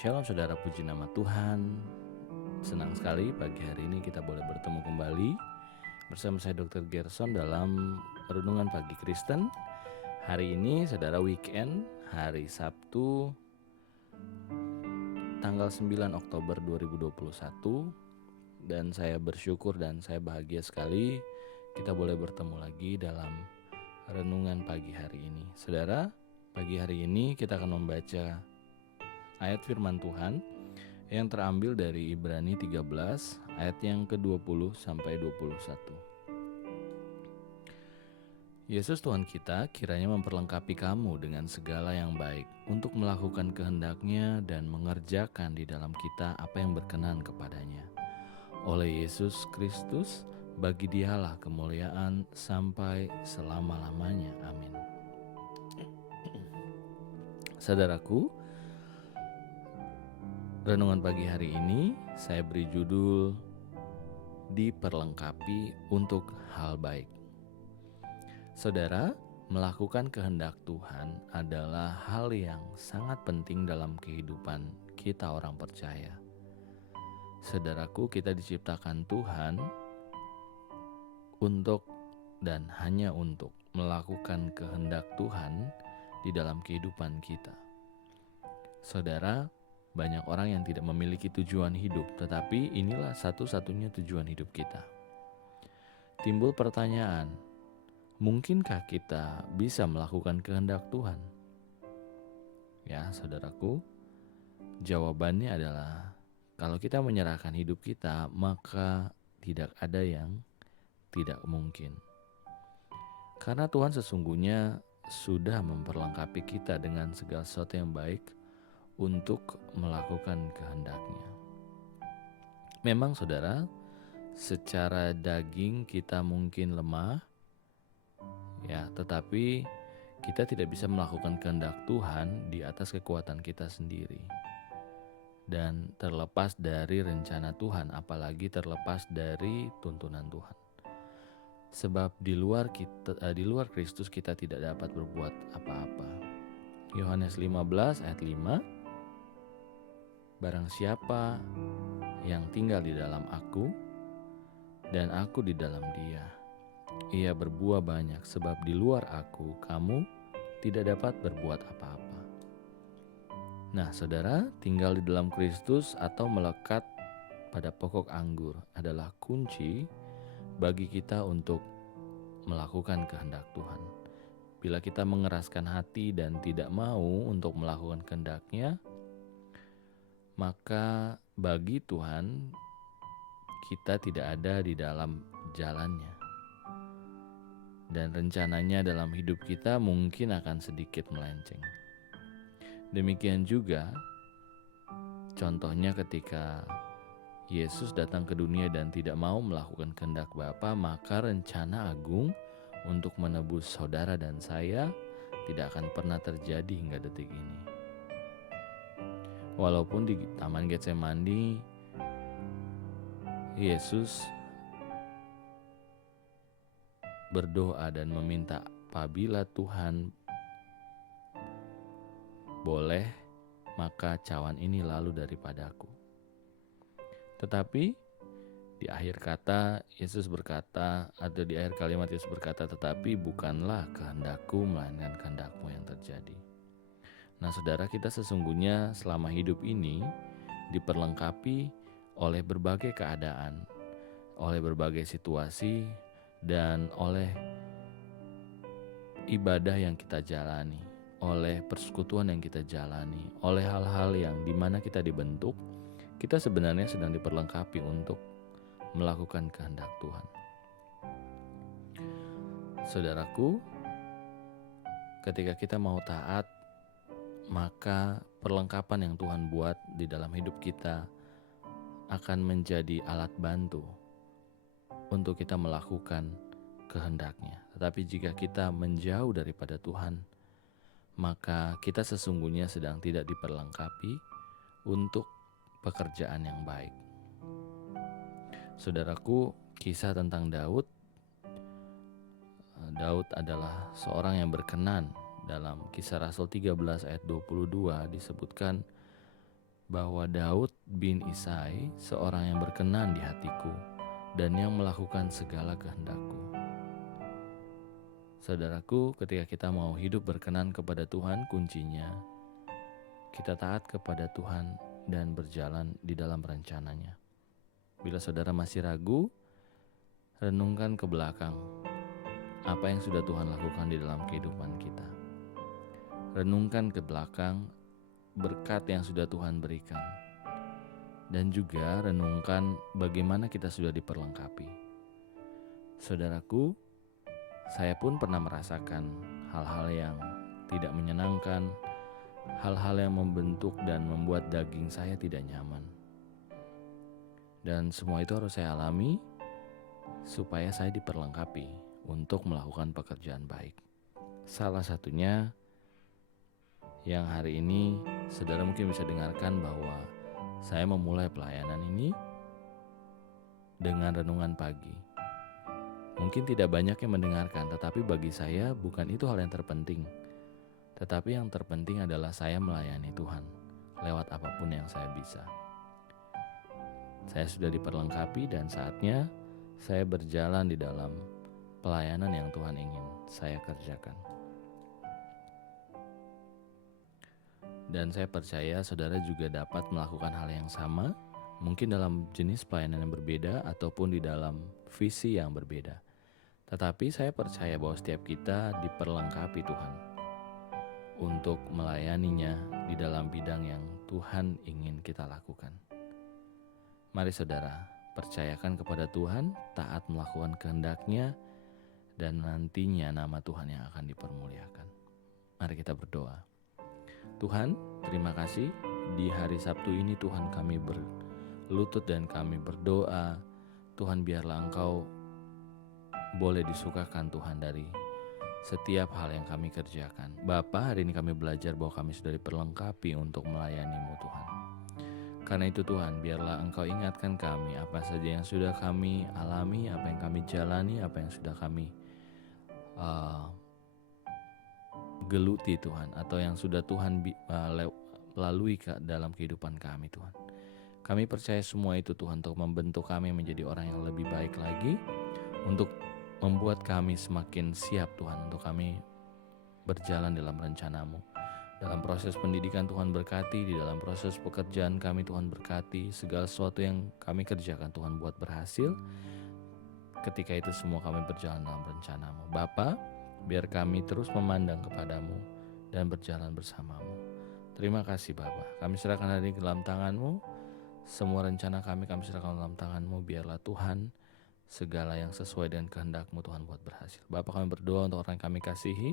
Shalom saudara, puji nama Tuhan. Senang sekali pagi hari ini kita boleh bertemu kembali bersama saya Dr. Gerson dalam Renungan Pagi Kristen. Hari ini saudara weekend, hari Sabtu tanggal 9 Oktober 2021. Dan saya bersyukur dan saya bahagia sekali kita boleh bertemu lagi dalam Renungan Pagi hari ini. Saudara, pagi hari ini kita akan membaca ayat firman Tuhan yang terambil dari Ibrani 13 ayat yang ke-20 sampai 21. Yesus Tuhan kita kiranya memperlengkapi kamu dengan segala yang baik untuk melakukan kehendak-Nya dan mengerjakan di dalam kita apa yang berkenan kepadanya. Oleh Yesus Kristus, bagi Dialah kemuliaan sampai selama-lamanya. Amin. Saudaraku, renungan pagi hari ini saya beri judul Diperlengkapi untuk hal baik. Saudara, melakukan kehendak Tuhan adalah hal yang sangat penting dalam kehidupan kita orang percaya. Saudaraku, kita diciptakan Tuhan untuk dan hanya untuk melakukan kehendak Tuhan di dalam kehidupan kita. Saudara, banyak orang yang tidak memiliki tujuan hidup, tetapi inilah satu-satunya tujuan hidup kita. Timbul pertanyaan, mungkinkah kita bisa melakukan kehendak Tuhan? Ya, saudaraku, jawabannya adalah kalau kita menyerahkan hidup kita, maka tidak ada yang tidak mungkin. Karena Tuhan sesungguhnya sudah memperlengkapi kita dengan segala sesuatu yang baik untuk melakukan kehendak-Nya. Memang saudara, secara daging kita mungkin lemah, ya, tetapi kita tidak bisa melakukan kehendak Tuhan di atas kekuatan kita sendiri. Dan terlepas dari rencana Tuhan, apalagi terlepas dari tuntunan Tuhan. Sebab di luar Kristus kita tidak dapat berbuat apa-apa. Yohanes 15 ayat 5, barang siapa yang tinggal di dalam aku dan aku di dalam dia, ia berbuah banyak, sebab di luar aku kamu tidak dapat berbuat apa-apa. Nah saudara, tinggal di dalam Kristus atau melekat pada pokok anggur adalah kunci bagi kita untuk melakukan kehendak Tuhan. Bila kita mengeraskan hati dan tidak mau untuk melakukan kehendak-Nya, maka bagi Tuhan kita tidak ada di dalam jalannya. Dan rencananya dalam hidup kita mungkin akan sedikit melenceng. Demikian juga contohnya ketika Yesus datang ke dunia dan tidak mau melakukan kehendak Bapa, maka rencana agung untuk menebus saudara dan saya tidak akan pernah terjadi hingga detik ini. Walaupun di Taman Getsemani Yesus berdoa dan meminta, apabila Tuhan boleh, maka cawan ini lalu daripadaku. Tetapi di akhir kata Yesus berkata, atau di akhir kalimat Yesus berkata, tetapi bukanlah kehendakku melainkan kehendak-Mu yang terjadi. Nah saudara, kita sesungguhnya selama hidup ini diperlengkapi oleh berbagai keadaan, oleh berbagai situasi, dan oleh ibadah yang kita jalani, oleh persekutuan yang kita jalani, oleh hal-hal yang dimana kita dibentuk. Kita sebenarnya sedang diperlengkapi untuk melakukan kehendak Tuhan. Saudaraku, ketika kita mau taat, maka perlengkapan yang Tuhan buat di dalam hidup kita akan menjadi alat bantu untuk kita melakukan kehendak-Nya. Tetapi jika kita menjauh daripada Tuhan, maka kita sesungguhnya sedang tidak diperlengkapi untuk pekerjaan yang baik. Saudaraku, kisah tentang Daud adalah seorang yang berkenan. Dalam Kisah Rasul 13 ayat 22 disebutkan bahwa Daud bin Isai seorang yang berkenan di hatiku dan yang melakukan segala kehendakku. Saudaraku, ketika kita mau hidup berkenan kepada Tuhan, kuncinya kita taat kepada Tuhan dan berjalan di dalam rencananya. Bila saudara masih ragu, renungkan ke belakang apa yang sudah Tuhan lakukan di dalam kehidupan kita. Renungkan ke belakang berkat yang sudah Tuhan berikan. Dan juga renungkan bagaimana kita sudah diperlengkapi. Saudaraku, saya pun pernah merasakan hal-hal yang tidak menyenangkan, hal-hal yang membentuk dan membuat daging saya tidak nyaman. Dan semua itu harus saya alami supaya saya diperlengkapi untuk melakukan pekerjaan baik. Salah satunya yang hari ini saudara mungkin bisa dengarkan bahwa saya memulai pelayanan ini dengan renungan pagi. Mungkin tidak banyak yang mendengarkan, tetapi bagi saya bukan itu hal yang terpenting. Tetapi yang terpenting adalah saya melayani Tuhan lewat apapun yang saya bisa. Saya sudah diperlengkapi dan saatnya saya berjalan di dalam pelayanan yang Tuhan ingin saya kerjakan. Dan saya percaya saudara juga dapat melakukan hal yang sama, mungkin dalam jenis pelayanan yang berbeda ataupun di dalam visi yang berbeda. Tetapi saya percaya bahwa setiap kita diperlengkapi Tuhan untuk melayaninya di dalam bidang yang Tuhan ingin kita lakukan. Mari saudara, percayakan kepada Tuhan, taat melakukan kehendak-Nya, dan nantinya nama Tuhan yang akan dipermuliakan. Mari kita berdoa. Tuhan, terima kasih di hari Sabtu ini Tuhan kami berlutut dan kami berdoa. Tuhan, biarlah Engkau boleh disukakan Tuhan dari setiap hal yang kami kerjakan. Bapa, hari ini kami belajar bahwa kami sudah diperlengkapi untuk melayani-Mu Tuhan. Karena itu Tuhan, biarlah Engkau ingatkan kami apa saja yang sudah kami alami, apa yang kami jalani, apa yang sudah kami geluti Tuhan, atau yang sudah Tuhan lalui dalam kehidupan kami Tuhan. Kami percaya semua itu Tuhan untuk membentuk kami menjadi orang yang lebih baik lagi, untuk membuat kami semakin siap Tuhan untuk kami berjalan dalam rencana-Mu. Dalam proses pendidikan Tuhan berkati, di dalam proses pekerjaan kami Tuhan berkati, segala sesuatu yang kami kerjakan Tuhan buat berhasil. Ketika itu semua kami berjalan dalam rencana-Mu. Bapa, biar kami terus memandang kepadamu dan berjalan bersamamu. Terima kasih Bapa. Kami serahkan hari ini ke dalam tangan-Mu. Semua rencana kami serahkan dalam tangan-Mu. Biarlah Tuhan segala yang sesuai dengan kehendak-Mu Tuhan buat berhasil. Bapa, kami berdoa untuk orang yang kami kasihi,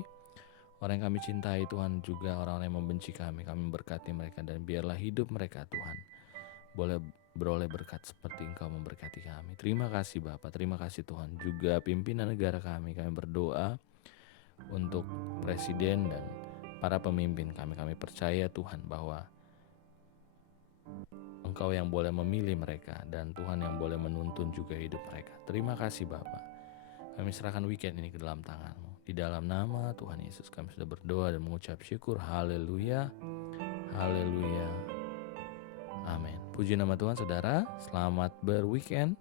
orang yang kami cintai Tuhan, juga orang-orang yang membenci kami berkati mereka, dan biarlah hidup mereka Tuhan boleh beroleh berkat seperti Engkau memberkati kami. Terima kasih Bapa, terima kasih Tuhan. Juga pimpinan negara kami berdoa untuk presiden dan para pemimpin kami percaya Tuhan bahwa Engkau yang boleh memilih mereka dan Tuhan yang boleh menuntun juga hidup mereka. Terima kasih Bapa. Kami serahkan weekend ini ke dalam tangan-Mu. Di dalam nama Tuhan Yesus kami sudah berdoa dan mengucap syukur. Haleluya. Haleluya. Amin. Puji nama Tuhan saudara. Selamat berweekend.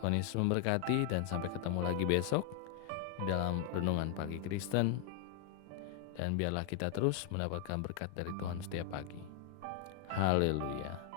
Tuhan Yesus memberkati dan sampai ketemu lagi besok di dalam Renungan Pagi Kristen. Dan biarlah kita terus mendapatkan berkat dari Tuhan setiap pagi. Haleluya.